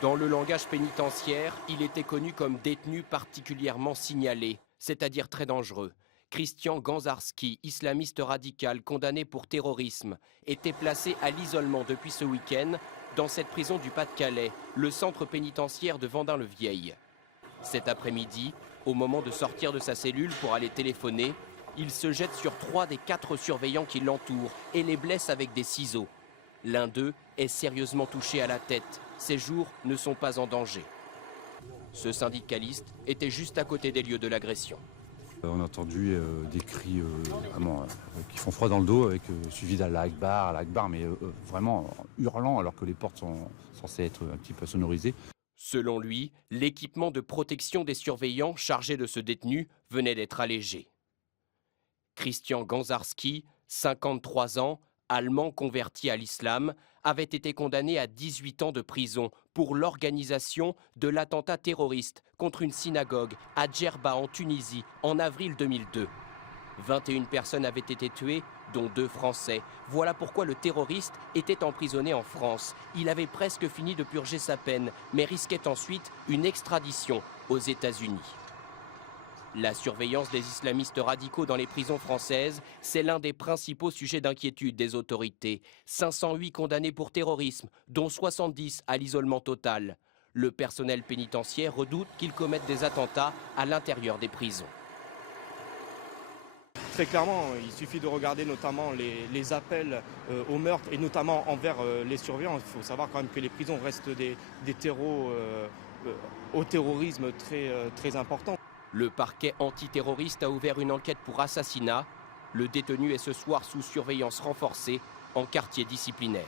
Dans le langage pénitentiaire, il était connu comme détenu particulièrement signalé, c'est-à-dire très dangereux. Christian Ganzarski, islamiste radical condamné pour terrorisme, était placé à l'isolement depuis ce week-end dans cette prison du Pas-de-Calais, le centre pénitentiaire de Vendin-le-Vieil. Cet après-midi, au moment de sortir de sa cellule pour aller téléphoner, il se jette sur 3 des 4 surveillants qui l'entourent et les blesse avec des ciseaux. L'un d'eux est sérieusement touché à la tête. Ses jours ne sont pas en danger. Ce syndicaliste était juste à côté des lieux de l'agression. On a entendu des cris qui font froid dans le dos, suivis d'Allah Akbar, mais vraiment hurlant alors que les portes sont censées être un petit peu sonorisées. Selon lui, l'équipement de protection des surveillants chargés de ce détenu venait d'être allégé. Christian Ganzarski, 53 ans, allemand converti à l'islam, avait été condamné à 18 ans de prison pour l'organisation de l'attentat terroriste contre une synagogue à Djerba en Tunisie en avril 2002. 21 personnes avaient été tuées, dont 2 Français. Voilà pourquoi le terroriste était emprisonné en France. Il avait presque fini de purger sa peine, mais risquait ensuite une extradition aux États-Unis. La surveillance des islamistes radicaux dans les prisons françaises, c'est l'un des principaux sujets d'inquiétude des autorités. 508 condamnés pour terrorisme, dont 70 à l'isolement total. Le personnel pénitentiaire redoute qu'ils commettent des attentats à l'intérieur des prisons. Très clairement, il suffit de regarder notamment les appels au meurtre et notamment envers les surveillants. Il faut savoir quand même que les prisons restent des terreaux au terrorisme très importants. Le parquet antiterroriste a ouvert une enquête pour assassinat. Le détenu est ce soir sous surveillance renforcée en quartier disciplinaire.